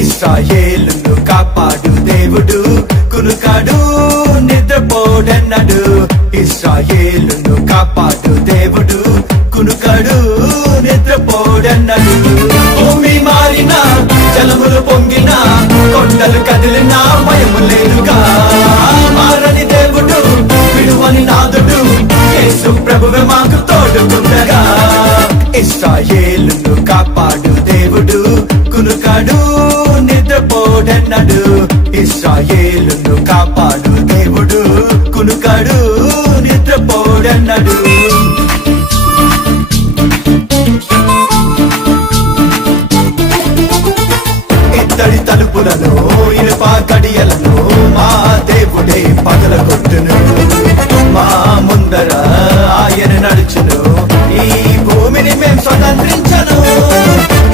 ఇశ్రాయేలును కాపాడు దేవుడు, కునుకాడు నిద్రపోడన్నాడు. ఇశ్రాయేలును కాపాడు దేవుడు, కునుకాడు నిద్రపోడన్నాడు. భూమి మారిన, జలములు పొంగిన, కొండలు కదిలిన భయము లేదుగా. మారని దేవుడు, విడువని నాదుడు, యేసు ప్రభువే మాకు తోడుకుండగా. ఇశ్రాయేలును కాపాడు దేవుడు, కునుకాడు నిద్రపోడన్నాడు. ఇశ్రాయేలును కాపాడు దేవుడు, కునుకాడు నిద్రపోడన్నాడు. ఇత్తడి తలుపులను, ఇనుప గడియలను మా దేవుడే పగలగొట్టును. మా ముందర ఆయన నడుచును, ఈ భూమిని మేం స్వతంత్రించను.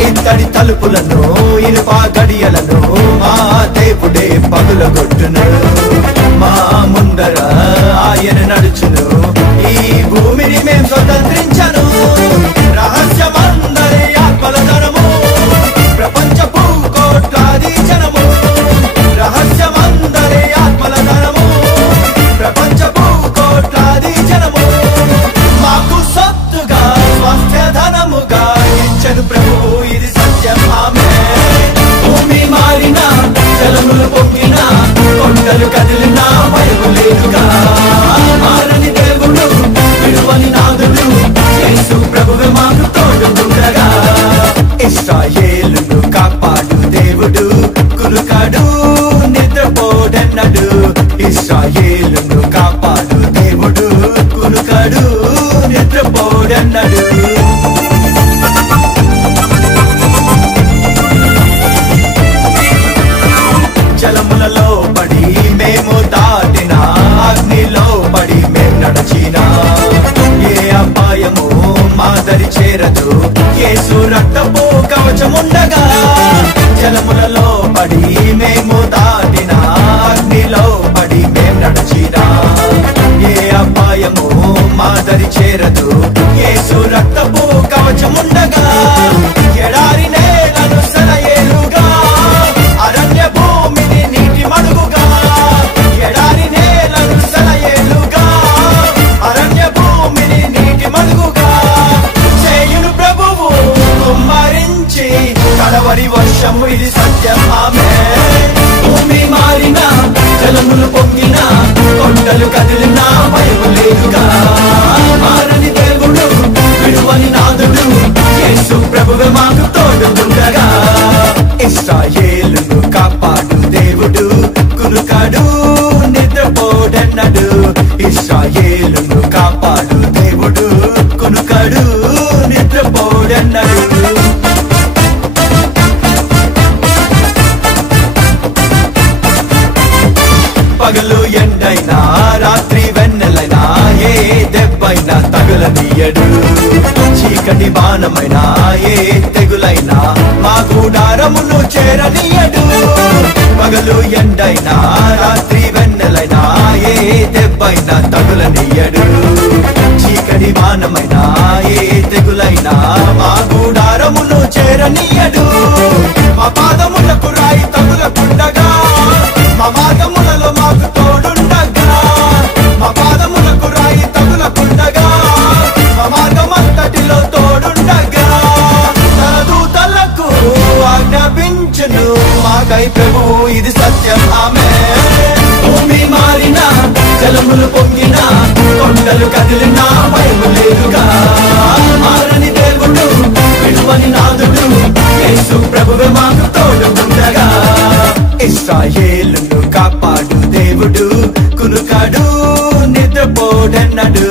ఇత్తడి తలుపులను, ఇనుప గడియలను మా దేవుడే పగలగొట్టును. మా ముందర ఆయన నడుచును, ఈ భూమిని మేం స్వతంత్రించను. రహస్యమందరి ఆత్మల ధనము, ప్రపంచపు కోట్లాది జనము. రహస్యమందరి ఆత్మల ధనము, ప్రపంచపు కోట్లాది జనము. మాకు సొత్తుగా స్వాస్థ్య ధనముగా ఇచ్చను ప్రభువు, ఇది సత్యం ఆమె. భూమి మారిన, జలములు పొంగిన, కొండలు కదిలిన భయము లేదుగా. మారని దేవుడు, విడువని నాదుడు, యేసు ప్రభువే మాకు తోడుకుండగా. ఇశ్రాయేలును కాపాడు దేవుడు, కునుకాడు నిద్రపోడన్నాడు. ఇశ్రాయేలును కాపాడు దేవుడు, కునుకాడు నిద్రపోడన్నాడు. జలములలో పడి మేము దాటిన, అగ్నిలో పడి మేము నడిచిన, ఏ అపాయము మాదరి చేరదు, యేసు రక్తపు కవచముండగా. జలములలో పడి మేము దాటిన, అగ్నిలో పడి మేము నడిచిన, ఏ అపాయము మాదరి చేరదు, యేసు రక్తపు కవచముండగా. ఎడారి నేలను సెలయేలుగా, అరణ్య భూమిని నీటి మడుగుగా. ఎడారి నేలను సెలయేలుగా, అరణ్య భూమిని నీటి మడుగుగా. చేయును ప్రభువు కుమ్మరించి కడవరి వర్షము, ఇది సత్యం ఆమె. భూమి మారిన, జలములు పొంగిన, కొండలు కదిలిన భయము లేదుగా. మారని దేవుడు, విడువని నాదుడు, యేసు ప్రభువే మాకు తోడుకుండగా. ఇశ్రాయేలును కాపాడు దేవుడు, కునుకాడు నిద్రపోడన్నాడు. ఇశ్రాయేలును కాపాడు దేవుడు, కునుకాడు నిద్రపోడన్నాడు. పగలు ఎండైనా, రాత్రి వెన్నెలైనా, ఏ దెబ్బైనా తగులనీయడు. చీకటి బాణమైనా, ఏ తెగులైనా మా గుడారమును చేరనీయడు. పగలు ఎండైనా, రాత్రి వెన్నెలైనా, ఏ దెబ్బైనా తగులనీయడు. చీకటి బాణమైనా, ఏ తెగులైనా మా గుడారమును చేరనీయడు. మా పాదములకు రాయి తగులకుండగా, మా మార్గములలో మాకు తోడుండగా. మా పాదములకు రాయి తగులకుండగా, మా మార్గమంతటిలో తోడుండగా. తన దూతలకు ఆజ్ఞాపించును మాకై ప్రభువు, ఇది సత్యం ఆమె. భూమి మారిన, జలములు పొంగిన, కొండలు కదిలిన భయము లేదుగా. మారని దేవుడు, విడువని నాదుడు, యేసు ప్రభువే మాకు తోడుకుండగా. ఇశ్రాయేలును కాపాడు దేవుడు, కునుకాడు నిద్రపోడన్నాడు.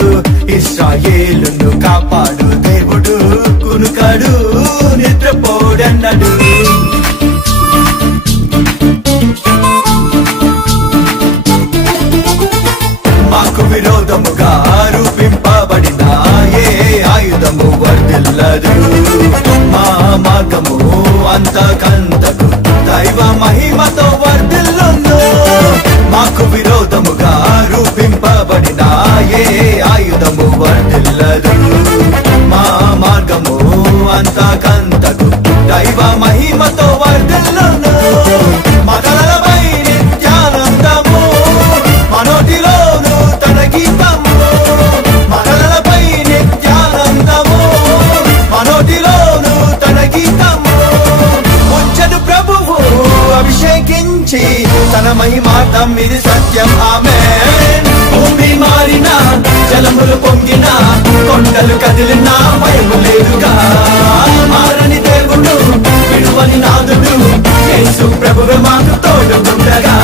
ఇశ్రాయేలును కాపాడు దేవుడు, కునుకాడు నిద్రపోడన్నాడు. మాకు విరోధముగా రూపింపబడిన ఏ ఆయుధము వర్ధిల్లదు. మా మార్గము అంతకంతకు దైవ మహిమతో వర్ధిల్లును. మాకు విరోధముగా రూపింపబడిన ఏ ఆయుధము వర్ధిల్లదు. ఇది సత్యం ఆమేన్. భూమి మారినా జలములు పొంగినా కొండలు కదిలినా భయము లేదుగా. మారని దేవుడు విడువని నాదుడు యేసు ప్రభువే మాకు తోడుగా.